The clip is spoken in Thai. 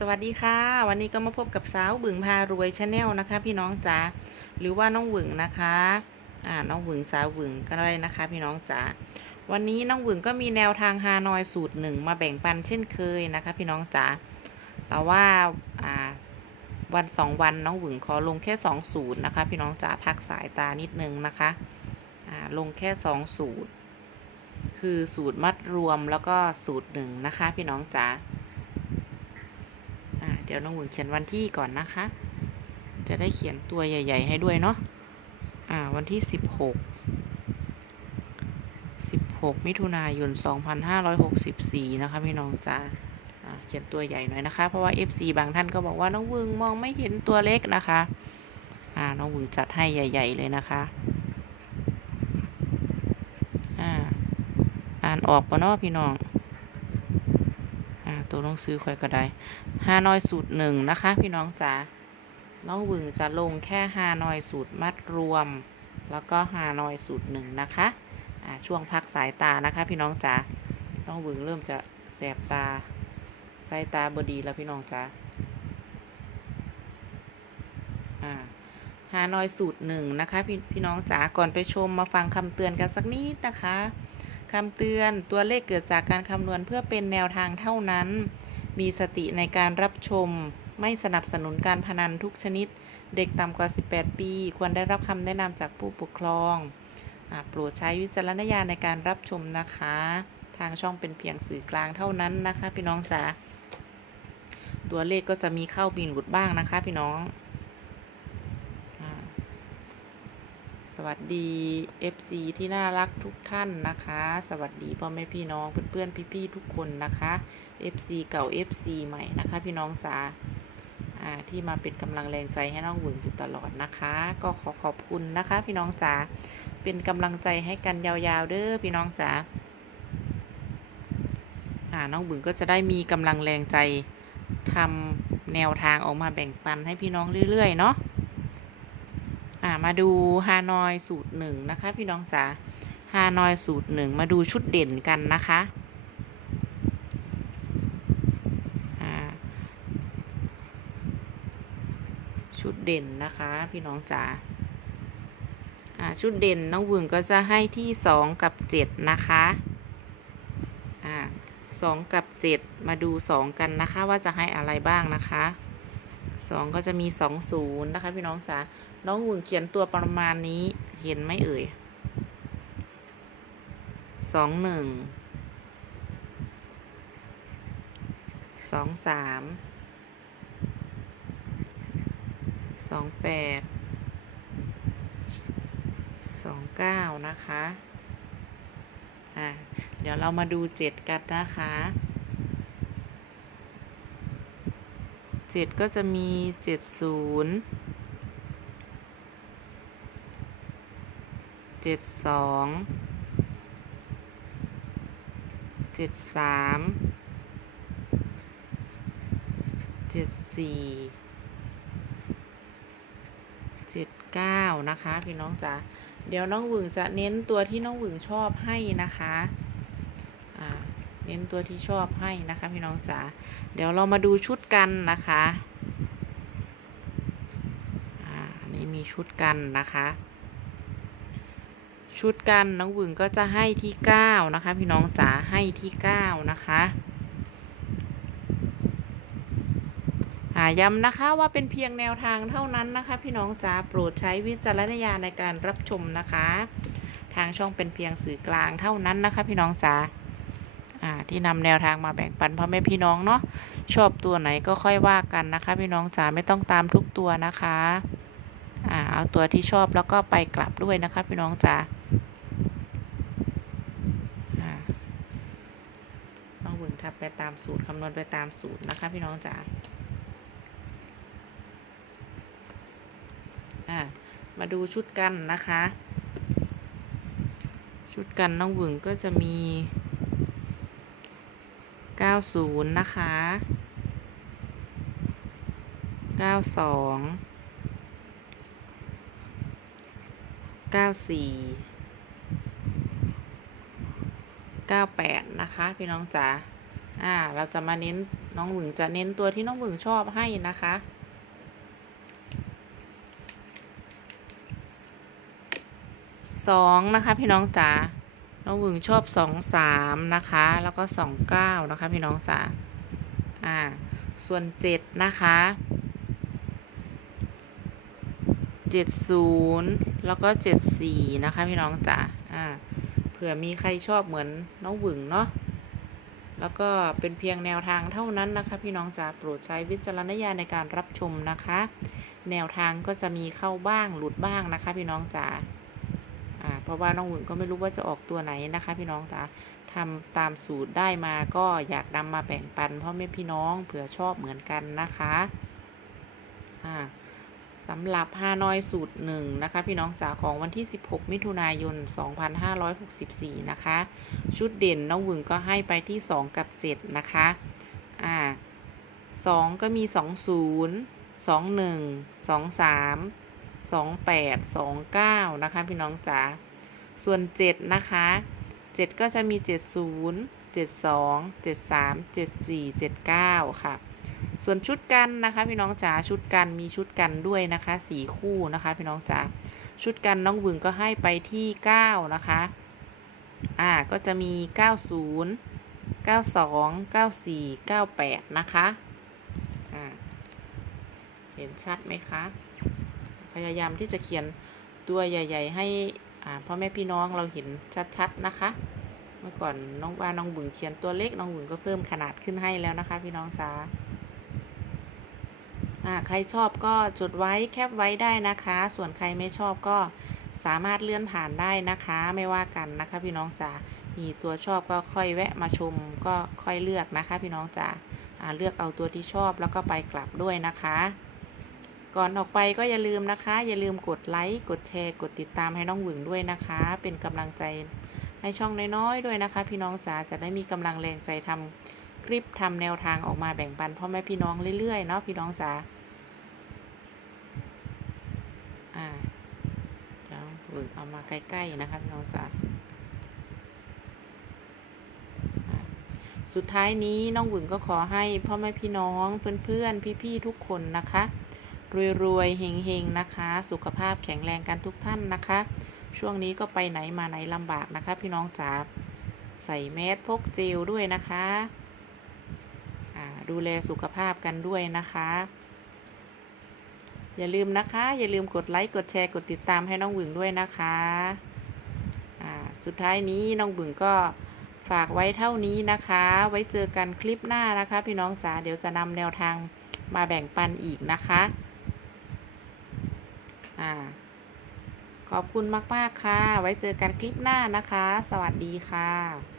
สวัสดีค่ะ วันนี้ก็มาพบกับสาวบึงพารวยชาแนลนะคะ พี่น้องจ๋าหรือว่าน้องหวึงนะคะอ่าน้องหวึงสาวหวึงก็ได้นะคะ พี่น้องจ๋าวันนี้น้องหวึงก็มีแนวทางฮานอยสูตรหนึ่งมาแบ่งปันเช่นเคยนะคะ พี่น้องจ๋าแต่ว่าอ่าวันสองวันน้องหวึงขอลงแค่สองสูตรนะคะ พี่น้องจ๋าพักสายตานิดนึงนะคะอ่าลงแค่สองสูตร คือสูตรมัดรวมแล้วก็สูตรหนึ่งนะคะ พี่น้องจ๋าอ่า เดี๋ยวน้องหวึงเขียนวันที่ก่อนนะคะ จะได้เขียนตัวใหญ่ ๆ ให้ด้วยเนาะอ่า วันที่สิบหกสิบหกมิถุนายนสองพันห้าร้อยหกสิบสี่นะคะพี่น้องจ้าเขียนตัวใหญ่หน่อยนะคะ เพราะว่า FC บางท่านก็บอกว่าน้องวึงมองไม่เห็นตัวเล็กนะคะ อ่า น้องวึงจัดให้ใหญ่ ๆ เลยนะคะ อ่า อ่านออกปะเนาะพี่น้อง ตัวหนังสือค่อยก็ได้ฮานอยสูตรหนึ่งนะคะ พี่น้องจ๋าน้องวึงจะลงแค่ฮานอยสูตรมัดรวม แล้วก็ฮานอยสูตรหนึ่งนะคะอ่าช่วงพักสายตานะคะ พี่น้องจ๋าน้องวึงเริ่มจะแสบตาสายตาบดีแล้วพี่น้องจ๋าอ่าฮานอยสูตรหนึ่งนะคะ พี่พี่น้องจ๋าก่อนไปชมมาฟังคำเตือนกันสักนิดนะคะ คำเตือนตัวเลขเกิดจากการคำนวณเพื่อเป็นแนวทางเท่านั้น มีสติในการรับชม ไม่สนับสนุนการพนันทุกชนิด เด็กต่ำกว่า 18 ปี ควรได้รับคำแนะนำจากผู้ปกครองอโปรดใช้วิจารณญาณในการรับชมนะคะ ทางช่องเป็นเพียงสื่อกลางเท่านั้นนะคะ พี่น้องจ๋าตัวเลขก็จะมีเข้าบินหลุดบ้างนะคะ พี่น้องอา สวัสดี FC ที่น่ารักทุกท่านนะคะ สวัสดีพ่อแม่พี่น้องเพื่อนๆพี่ๆทุกคนนะคะ FC เก่า FC ใหม่นะคะ พี่น้องจ๋าที่มาเป็นกำลังแรงใจให้น้องหวึงอยู่ตลอดนะคะ ก็ขอขอบคุณนะคะ พี่น้องจ๋าเป็นกำลังใจให้กันยาวๆเด้อพี่น้องจ๋าอ่าน้องบึงก็จะได้มีกำลังแรงใจทำแนวทางออกมาแบ่งปันให้พี่น้องเรื่อยๆเนาะ อ่ามาดูฮานอยสูตรหนึ่งนะคะ พี่น้องจ๋าฮานอยสูตรหนึ่งมาดูชุดเด่นกันนะคะชุดเด่นนะคะ พี่น้องจ๋าชุดเด่นน้องวึงก็จะให้ที่สองกับเจ็ดนะคะอ่าสองกับเจ็ดมาดูสองกันนะคะ ว่าจะให้อะไรบ้างนะคะสองก็จะมีสองศูนย์นะคะ พี่น้องจ๋า น้องวึงเขียนตัวประมาณนี้ เห็นไหมเอ่ยสองหนึ่งสองสามสองแปดสองเก้านะคะ อ่าเดี๋ยวเรามาดูเจ็ดกันนะคะเจ็ดก็จะมีเจ็ดศูนย์ เจ็ดสองเจ็ดสามเจ็ดสี่เจ็ดเก้านะคะพี่น้องจ๋าเดี๋ยวน้องหวึงจะเน้นตัวที่น้องหวึงชอบให้นะคะเน้นตัวที่ชอบให้นะคะพี่น้องจ๋า เดี๋ยวเรามาดูชุดกันนะคะ อ่าอันนี้มีชุดกันนะคะ ชุดกันน้องหวึงก็จะให้ที่เก้านะคะ พี่น้องจ๋าให้ที่เก้านะคะหาย้ำนะคะว่าเป็นเพียงแนวทางเท่านั้นนะคะ พี่น้องจ๋าโปรดใช้วิจารณญาณในการรับชมนะคะ ทางช่องเป็นเพียงสื่อกลางเท่านั้นนะคะ พี่น้องจ๋าที่นำแนวทางมาแบ่งปันพ่อแม่พี่น้องเนาะชอบตัวไหนก็ค่อยว่ากันนะคะ พี่น้องจ๋าไม่ต้องตามทุกตัวนะคะ อ่าเอาตัวที่ชอบแล้วก็ไปกลับด้วยนะคะพี่น้องจ๋าอ่าน้องหวึงทับไปตามสูตรคำนวณไปตามสูตรนะคะพี่น้องจ๋าอะมาดูชุดกันนะคะ ชุดกันน้องหวึงก็จะมี 90 นะคะ 92 94 98นะคะ พี่น้องจ๋าอ่า เราจะมาเน้นน้องหวึงจะเน้นตัวที่น้องหวึงชอบให้นะคะสองนะคะ พี่น้องจ๋าน้องหวึงชอบสองสามนะคะ แล้วก็สองเก้านะคะ พี่น้องจ๋าอ่า ส่วนเจ็ดนะคะเจ็ดศูนย์ แล้วก็เจ็ดสี่นะคะพี่น้องจ๋าอ่าเผื่อมีใครชอบเหมือนน้องหวึงเนาะแล้วก็เป็นเพียงแนวทางเท่านั้นนะคะ พี่น้องจ๋าโปรดใช้วิจารณญาณในการรับชมนะคะ แนวทางก็จะมีเข้าบ้างหลุดบ้างนะคะ พี่น้องจ๋าอ่าเพราะว่าน้องหวึงก็ไม่รู้ว่าจะออกตัวไหนนะคะ พี่น้องจ๋าทำตามสูตรได้มาก็อยากนำมาแบ่งปันพ่อแม่พี่น้องเผื่อชอบเหมือนกันนะคะอ่า สำหรับฮานอยสูตรหนึ่งนะคะ พี่น้องจ๋าของวันที่ 16 มิถุนายน 2564 นะคะ ชุดเด่นน้องวึงก็ให้ไปที่ 2 กับ 7 นะคะ อ่า 2 ก็มี 20 21 23 28 29 นะคะ พี่น้องจ๋าส่วน 7 นะคะ 7 ก็จะมี 70 72 73 74 79 ค่ะ ส่วนชุดกันนะคะ พี่น้องจ๋าชุดกันมีชุดกันด้วยนะคะสี่คู่นะคะ พี่น้องจ๋าชุดกันน้องวึงก็ให้ไปที่9นะคะอ่าก็จะมี90 92 94 98นะคะอ่าเห็นชัดไหมคะ พยายามที่จะเขียนตัวใหญ่ ๆ ให้อ่าพ่อแม่พี่น้องเราเห็นชัดๆนะคะเมื่อก่อนน้องว่าน้องบึงเขียนตัวเล็กน้องบึงก็เพิ่มขนาดขึ้นให้แล้วนะคะ พี่น้องจ๋า ใครชอบก็จดไว้แคปไว้ได้นะคะ ส่วนใครไม่ชอบก็สามารถเลื่อนผ่านได้นะคะ ไม่ว่ากันนะคะ พี่น้องจ๋า มีตัวชอบก็ค่อยแวะมาชมก็ค่อยเลือกนะคะ พี่น้องจ๋าเลือกเอาตัวที่ชอบแล้วก็ไปกลับด้วยนะคะ ก่อนออกไปก็อย่าลืมนะคะ อย่าลืมกดไลค์กดแชร์กดติดตามให้น้องหวึงด้วยนะคะ เป็นกำลังใจให้ช่องน้อยๆด้วยนะคะ พี่น้องจ๋าจะได้มีกำลังแรงใจทำคลิปทำแนวทางออกมาแบ่งปันพ่อแม่พี่น้องเรื่อยๆเนาะพี่น้องจ๋า อ่าเดี๋ยวหวึงเอามาใกล้ๆนะคะพี่น้องจ๋าสุดท้ายนี้น้องหวึงก็ขอให้พ่อแม่พี่น้องเพื่อนๆ พี่ๆ ทุกคนนะคะ รวยๆเฮงๆนะคะ สุขภาพแข็งแรงกันทุกท่านนะคะ ช่วงนี้ก็ไปไหนมาไหนลำบากนะคะ พี่น้องจ๋าใส่แมสพกเจลด้วยนะคะดูแลสุขภาพกันด้วยนะคะ อย่าลืมนะคะ อย่าลืมกดไลค์กดแชร์กดติดตามให้น้องบึงด้วยนะคะอ่าสุดท้ายนี้น้องบึงก็ฝากไว้เท่านี้นะคะ ไว้เจอกันคลิปหน้านะคะ พี่น้องจ๋าเดี๋ยวจะนำแนวทางมาแบ่งปันอีกนะคะอ่าขอบคุณมาก ๆ ค่ะ ไว้เจอกันคลิปหน้านะคะ สวัสดีค่ะ